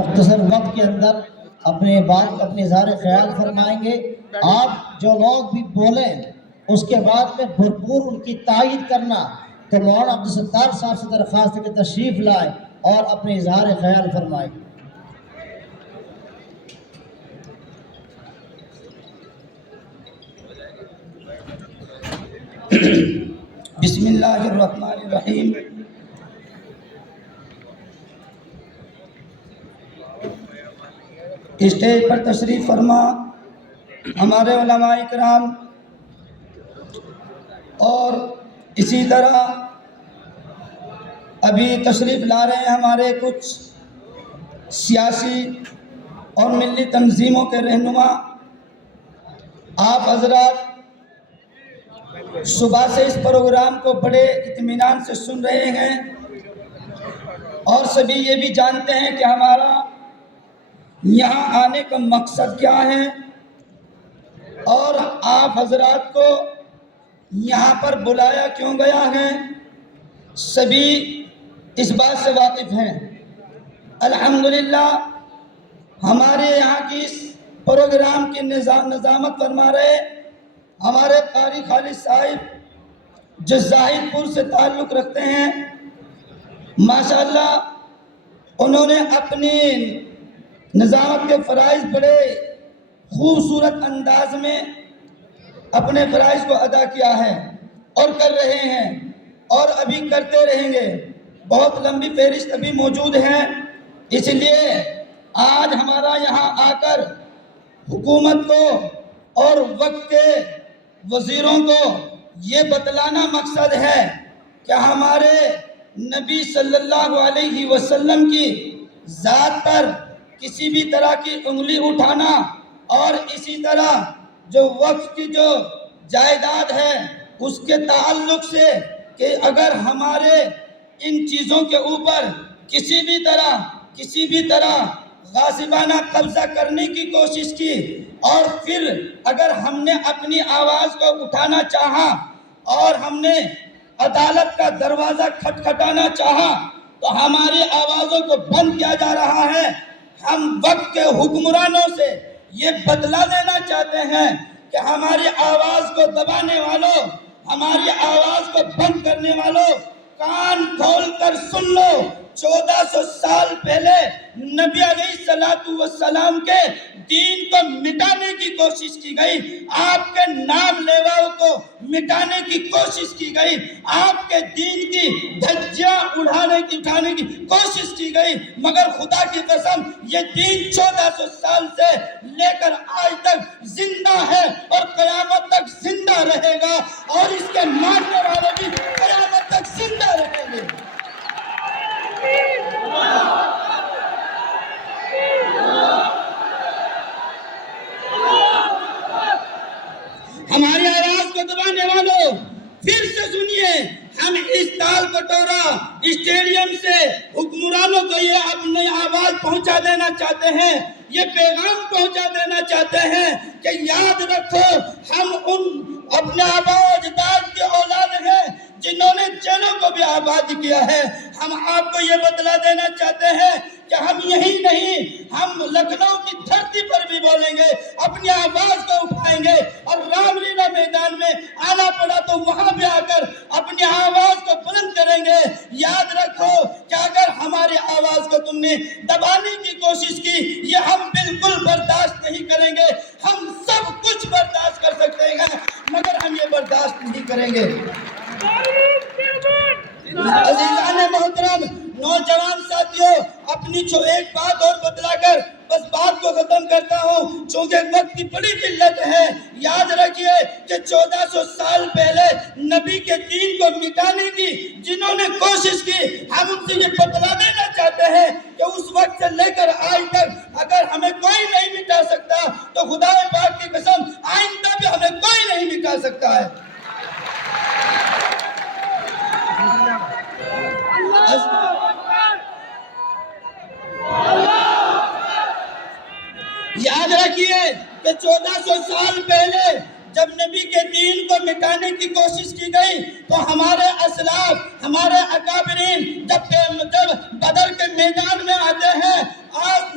مختصر وقت کے اندر اپنے بات اپنے اظہار خیال فرمائیں گے. آپ جو لوگ بھی بولیں اس کے بعد میں بھرپور ان کی تائید کرنا. تو مولانا عبدالستار صاحب سے درخواست ہے کہ تشریف لائیں اور اپنے اظہار خیال فرمائیں. بسم اللہ الرحمن الرحیم. اسٹیج پر تشریف فرما ہمارے علماء کرام اور اسی طرح ابھی تشریف لا رہے ہیں ہمارے کچھ سیاسی اور ملی تنظیموں کے رہنما. آپ حضرات صبح سے اس پروگرام کو بڑے اطمینان سے سن رہے ہیں اور سبھی یہ بھی جانتے ہیں کہ ہمارا یہاں آنے کا مقصد کیا ہے اور آپ حضرات کو یہاں پر بلایا کیوں گیا ہے. سبھی اس بات سے واقف ہیں. الحمدللہ ہمارے یہاں کی اس پروگرام کی نظامت فرما رہے ہمارے قاری خالد صاحب جو زاہد پور سے تعلق رکھتے ہیں. ماشاءاللہ انہوں نے اپنی نظامت کے فرائض بڑے خوبصورت انداز میں اپنے فرائض کو ادا کیا ہے اور کر رہے ہیں اور ابھی کرتے رہیں گے. بہت لمبی فہرست ابھی موجود ہے. اس لیے آج ہمارا یہاں آ کر حکومت کو اور وقت کے وزیروں کو یہ بتلانا مقصد ہے کہ ہمارے نبی صلی اللہ علیہ وسلم کی ذات پر کسی بھی طرح کی انگلی اٹھانا اور اسی طرح جو وقف کی جو جائیداد ہے اس کے تعلق سے کہ اگر ہمارے ان چیزوں کے اوپر کسی بھی طرح غاصبانہ قبضہ کرنے کی کوشش کی اور پھر اگر ہم نے اپنی آواز کو اٹھانا چاہا اور ہم نے عدالت کا دروازہ کھٹکھٹانا چاہا تو ہماری آوازوں کو بند کیا جا رہا ہے. ہم وقت کے حکمرانوں سے یہ بدلا دینا چاہتے ہیں کہ ہماری آواز کو دبانے والوں، ہماری آواز کو بند کرنے والوں، کان کھول کر سن لو. 1400 سال پہلے نبی علیہ السلام کے دین کو مٹانے کی کوشش کی گئی. آپ کے نام لیواؤں کو مٹانے کی کوشش کی گئی. آپ کے دین کی دھجیاں اٹھانے کی کوشش کی گئی. مگر خدا کی قسم یہ دین 1400 سال سے لے کر آج تک زندہ ہے اور قیامت تک زندہ رہے گا اور اس کے ماننے والے بھی قیامت تک زندہ رہیں گے. ہماری آواز کو دبانے والوں پھر سے سنیے. ہم اس تال کٹورا اسٹیڈیم سے حکمرانوں کو یہ اپنی آواز پہنچا دینا چاہتے ہیں، یہ پیغام پہنچا دینا چاہتے ہیں کہ یاد رکھو ہم ان اپنے آباء و اجداد کے اولاد ہیں جنہوں نے جنوں کو بھی آباد کیا ہے. ہم آپ کو یہ بتلا دینا چاہتے ہیں کہ ہم یہی نہیں، ہم لکھنؤ کی دھرتی پر بھی بولیں گے، اپنی آواز کو اٹھائیں گے اور رام لیلا میدان میں آنا پڑا تو وہاں بھی آ کر اپنی آواز کو بلند کریں گے. یاد رکھو کہ اگر ہماری آواز کو تم نے دبانے کی کوشش کی یہ ہم بالکل برداشت نہیں کریں گے. ہم سب کچھ برداشت کر سکتے ہیں مگر ہم یہ برداشت نہیں کریں گے. عزیزان محترم، نوجوان ساتھیوں، اپنی ایک بات اور بتلا کر بس بات کو ختم کرتا ہوں چونکہ وقت کی بڑی قلت ہے. یاد رکھیے کہ 1400 سال پہلے نبی کے دین کو مٹانے کی جنہوں نے کوشش کی ہم ان سے یہ بتلا دینا چاہتے ہیں کہ اس وقت سے لے کر آج تک اگر ہمیں کوئی نہیں مٹا سکتا تو خدا پاک کی قسم آئندہ بھی ہمیں کوئی نہیں مٹا سکتا ہے. یاد رکھیے کہ 1400 سال پہلے جب نبی کے دین کو مٹانے کی کوشش کی گئی تو ہمارے اسلاف، ہمارے اکابرین جب بدر کے میدان میں آتے ہیں، آج